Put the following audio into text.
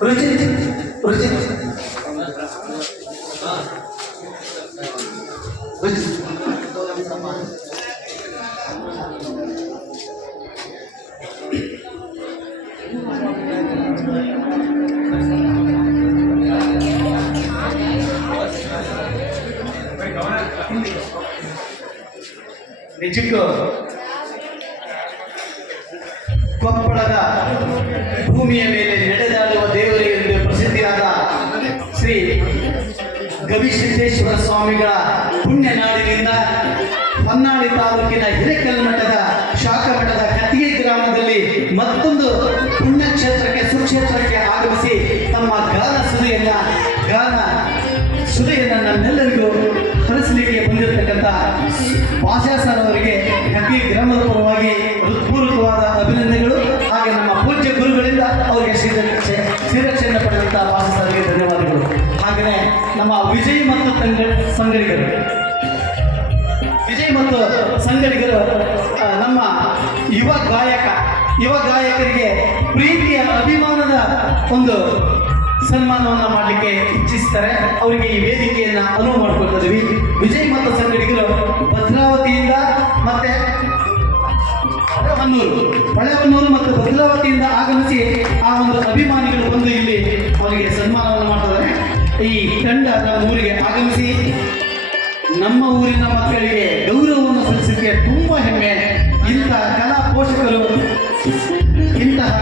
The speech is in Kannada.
రుచిత్ రుచిత్ రుచిత్ ನಿಜಕ್ಕೂ ಕೊಪ್ಪಳದ ಭೂಮಿಯ ಮೇಲೆ ನಡೆದಾಡುವ ದೇವರು ಎಂದು ಪ್ರಸಿದ್ಧಿಯಾದ ಶ್ರೀ ಗವಿಸಿದ್ದೇಶ್ವರ ಸ್ವಾಮಿಗಳ ಪುಣ್ಯ ನಾಡಿನಿಂದ ಹೊನ್ನಾಳಿ ತಾಲೂಕಿನ ಹಿರೇಕಲ್ಮಠದ ಶಾಖಮಠದ ಕತ್ತಿಗೆ ಗ್ರಾಮದಲ್ಲಿ ಮತ್ತೊಂದು ಪುಣ್ಯಕ್ಷೇತ್ರಕ್ಕೆ, ಸುಕ್ಷೇತ್ರಕ್ಕೆ ಆಗಮಿಸಿ ತಮ್ಮ ಗಾನ ಸುದೆಯನ್ನ ಗಾನ ಸುದೆಯನ್ನ ನಮ್ಮೆಲ್ಲರಿಗೂ ಹರಿಸಲಿಕ್ಕೆ ಬಂದಿರತಕ್ಕಂಥ ಭಾಷಾ ಸರ್ ಅವರಿಗೆ ಕಬ್ಬಿ ಗ್ರಾಮದ ಪರವಾಗಿ ಹೃತ್ಪೂರ್ವಕವಾದ ಅಭಿನಂದನೆಗಳು. ಹಾಗೆ ನಮ್ಮ ಪೂಜ್ಯ ಗುರುಗಳಿಂದ ಅವರಿಗೆ ಶ್ರೀರಕ್ಷೆ ಶ್ರೀರಕ್ಷೆಯನ್ನು ಪಡೆದಂಥ ಭಾಷಾ ಸರ್ಗೆ ಧನ್ಯವಾದಗಳು. ಹಾಗೆಯೇ ನಮ್ಮ ವಿಜಯ್ ಮತ್ತು ತಂಗ, ಸಂಗಡಿಗರು. ವಿಜಯ್ ಮತ್ತು ಸಂಗಡಿಗರು ನಮ್ಮ ಯುವ ಗಾಯಕ, ಯುವ ಗಾಯಕರಿಗೆ ಪ್ರೀತಿಯ ಅಭಿಮಾನದ ಒಂದು ಸನ್ಮಾನವನ್ನ ಮಾಡಲಿಕ್ಕೆ ಇಚ್ಛಿಸ್ತಾರೆ. ಅವರಿಗೆ ಈ ವೇದಿಕೆಯನ್ನ ಅನುವು ಮಾಡಿಕೊಳ್ತಾ ಇದೀವಿ ವಿಜಯ್ ಮತ್ತು ಸಂಗಡಿಗರು ಭದ್ರಾವತಿಯಿಂದ ಮತ್ತೆ ಹೊಳೆಹೊನ್ನೂರು ಹೊಳೆಹೊನ್ನೂರು ಮತ್ತು ಭದ್ರಾವತಿಯಿಂದ ಆಗಮಿಸಿ ಆ ಒಂದು ಅಭಿಮಾನಿಗಳು ಬಂದು ಇಲ್ಲಿ ಅವರಿಗೆ ಸನ್ಮಾನವನ್ನು ಮಾಡ್ತಾರೆ ಈ ತಂಡ ನಮ್ಮ ಊರಿಗೆ ಆಗಮಿಸಿ ನಮ್ಮ ಊರಿನ ಮಕ್ಕಳಿಗೆ ಗೌರವವನ್ನು ಸಲ್ಲಿಸಲಿಕ್ಕೆ ತುಂಬಾ ಹೆಮ್ಮೆ. ಇಂತಹ ಕಲಾ ಪೋಷಕರು ಇಂತಹ